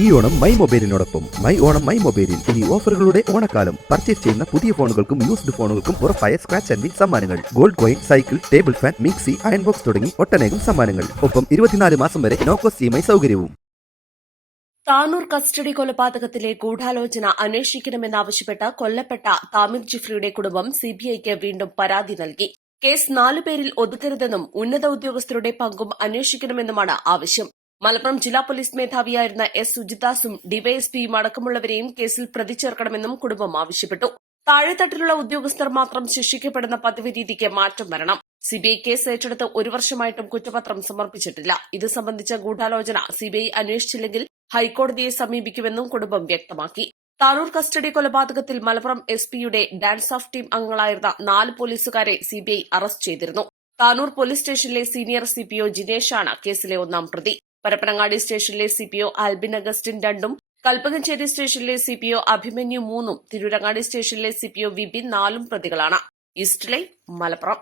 ഈ ഓണം മൈ മൊബൈലിനോടൊപ്പം my Onam my മൊബൈലിൽ ഇനി ഓഫറുകളുടെ ഓണക്കാലം. പർച്ചേസ് ചെയ്യുന്ന പുതിയ ഫോണുകൾക്കും യൂസ്ഡ് ഫോണുകൾക്കും ഉറപ്പായ സ്ക്രാച്ച് ആൻഡ് സമ്മാനങ്ങൾ. Gold coin cycle table fan mixie iron box തുടങ്ങി ഒട്ടനേകം സമ്മാനങ്ങൾ. ഒപ്പം ഇരുപത്തിനാല് മാസം വരെ നോ കോസ്റ്റ് ഇ സൗകര്യവും. താനൂർ കസ്റ്റഡി കൊലപാതകത്തിലെ ഗൂഢാലോചന അന്വേഷിക്കണമെന്നാവശ്യപ്പെട്ട് കൊല്ലപ്പെട്ട താമിർ ജിഫ്രിയുടെ കുടുംബം സിബിഐക്ക് വീണ്ടും പരാതി നൽകി. കേസ് നാലുപേരിൽ ഒതുക്കരുതെന്നും ഉന്നത ഉദ്യോഗസ്ഥരുടെ പങ്കും അന്വേഷിക്കണമെന്നുമാണ് ആവശ്യം. മലപ്പുറം ജില്ലാ പോലീസ് മേധാവിയായിരുന്ന എസ്. സുജിതാസും ഡിവൈഎസ്പിയും അടക്കമുള്ളവരെയും കേസിൽ പ്രതി ചേർക്കണമെന്നും കുടുംബം ആവശ്യപ്പെട്ടു. താഴെത്തട്ടിലുള്ള ഉദ്യോഗസ്ഥർ മാത്രം ശിക്ഷിക്കപ്പെടുന്ന പതിവ് രീതിക്ക് മാറ്റം വരണം. സിബിഐ കേസ് ഏറ്റെടുത്ത് ഒരു വർഷമായിട്ടും കുറ്റപത്രം സമർപ്പിച്ചിട്ടില്ല. ഇത് സംബന്ധിച്ച ഗൂഢാലോചന സിബിഐ അന്വേഷിച്ചില്ലെങ്കിൽ ഹൈക്കോടതിയെ സമീപിക്കുമെന്നും കുടുംബം വ്യക്തമാക്കി. താനൂർ കസ്റ്റഡി കൊലപാതകത്തിൽ മലപ്പുറം എസ് പിയുടെ ഡാൻസ് ഓഫ് ടീം അംഗങ്ങളായിരുന്ന നാല് പോലീസുകാരെ സിബിഐ അറസ്റ്റ് ചെയ്തിരുന്നു. താനൂർ പോലീസ് സ്റ്റേഷനിലെ സീനിയർ സിപിഒ ജിനേഷാണ് കേസിലെ ഒന്നാം പ്രതി. പരപ്പനങ്ങാടി സ്റ്റേഷനിലെ സിപിഒ ആൽബിൻ അഗസ്റ്റിൻ രണ്ടും കൽപ്പകഞ്ചേരി സ്റ്റേഷനിലെ സിപിഒ അഭിമന്യു മൂന്നും തിരൂരങ്ങാടി സ്റ്റേഷനിലെ സിപിഒ വിപിൻ നാലും പ്രതികളാണ്. East Line Malappuram.